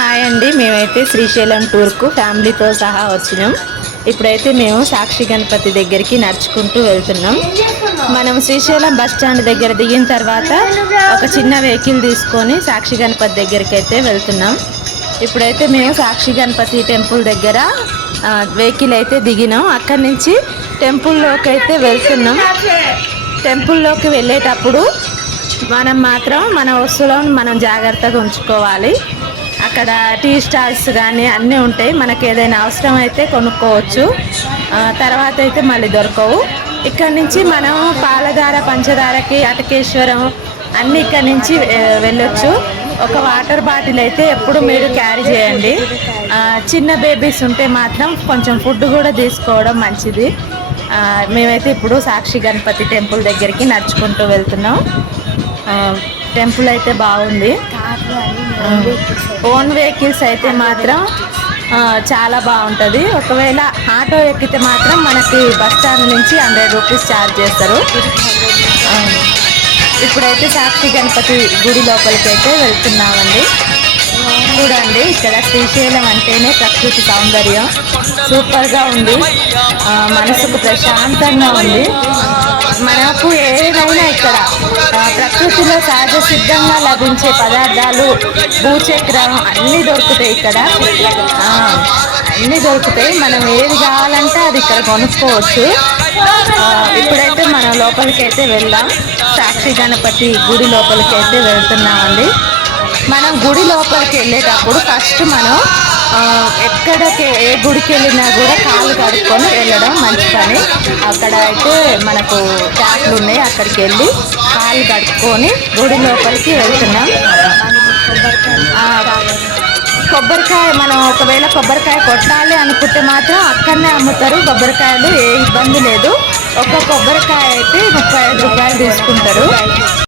Hi అండి, మేమైతే శ్రీశైలం టూర్కు ఫ్యామిలీతో సహా వచ్చినాం. ఇప్పుడైతే మేము సాక్షి గణపతి దగ్గరికి నడుచుకుంటూ వెళ్తున్నాం. మనం శ్రీశైలం బస్ స్టాండ్ దగ్గర దిగిన తర్వాత ఒక చిన్న వెహికల్ తీసుకొని సాక్షి గణపతి దగ్గరికి అయితే వెళ్తున్నాం. ఇప్పుడైతే మేము సాక్షి గణపతి టెంపుల్ దగ్గర వెహికల్ అయితే దిగినాం. అక్కడి నుంచి టెంపుల్లోకి అయితే వెళ్తున్నాం. టెంపుల్లోకి వెళ్ళేటప్పుడు మనం మాత్రం మన వస్తువులను మనం జాగ్రత్తగా ఉంచుకోవాలి. అక్కడ టీ స్టాల్స్ కానీ అన్నీ ఉంటాయి. మనకి ఏదైనా అవసరం అయితే కొనుక్కోవచ్చు, తర్వాత అయితే మళ్ళీ దొరకవు. ఇక్కడ నుంచి మనం పాలధార, పంచదారకి, అటకేశ్వరం అన్నీ ఇక్కడ నుంచి వెళ్ళొచ్చు. ఒక వాటర్ బాటిల్ అయితే ఎప్పుడు మీరు క్యారీ చేయండి. చిన్న బేబీస్ ఉంటే మాత్రం కొంచెం ఫుడ్ కూడా తీసుకోవడం మంచిది. మేమైతే ఇప్పుడు సాక్షి గణపతి టెంపుల్ దగ్గరికి నడుచుకుంటూ వెళ్తున్నాం. టెంపుల్ అయితే బాగుంది. ఓన్ వెహికల్స్ అయితే మాత్రం చాలా బాగుంటుంది. ఒకవేళ ఆటో ఎక్కితే మాత్రం మనకి బస్ స్టాండ్ నుంచి 100 రూపీస్ ఛార్జ్ చేస్తారు. ఇప్పుడైతే సాక్షి గణపతి గుడి లోపలికి అయితే వెళ్తున్నామండి. చూడండి, ఇక్కడ శ్రీశైలం అంటేనే ప్రకృతి సౌందర్యం సూపర్గా ఉంది. మనసుకు ప్రశాంతంగా ఉంది. మనకు ఏదైనా ఇక్కడ ప్రకృతిలో సహజ సిద్ధంగా లభించే పదార్థాలు, భూచక్రం అన్నీ దొరుకుతాయి. ఇక్కడ అన్నీ దొరుకుతాయి. మనం ఏది కావాలంటే అది ఇక్కడ కొనుక్కోవచ్చు. ఇప్పుడైతే మనం లోపలికి అయితే వెళ్దాం. సాక్షి గణపతి గుడి లోపలికి అయితే వెళ్తున్నామండి. మనం గుడి లోపలికి వెళ్ళేటప్పుడు ఫస్ట్ మనం ఎక్కడికి ఏ గుడికి వెళ్ళినా కూడా కాళ్ళు కడుక్కొని వెళ్ళడం మంచి పని. అక్కడ అయితే మనకు ట్యాప్లు ఉన్నాయి, అక్కడికి వెళ్ళి కాళ్ళు కడుక్కొని గుడి లోపలికి వెళ్తున్నాం. కొబ్బరికాయ మనం ఒకవేళ కొబ్బరికాయ కొట్టాలి అనుకుంటే మాత్రం అక్కడనే అమ్ముతారు కొబ్బరికాయలు, ఏ ఇబ్బంది లేదు. ఒక కొబ్బరికాయ అయితే 35 రూపాయలు తీసుకుంటారు.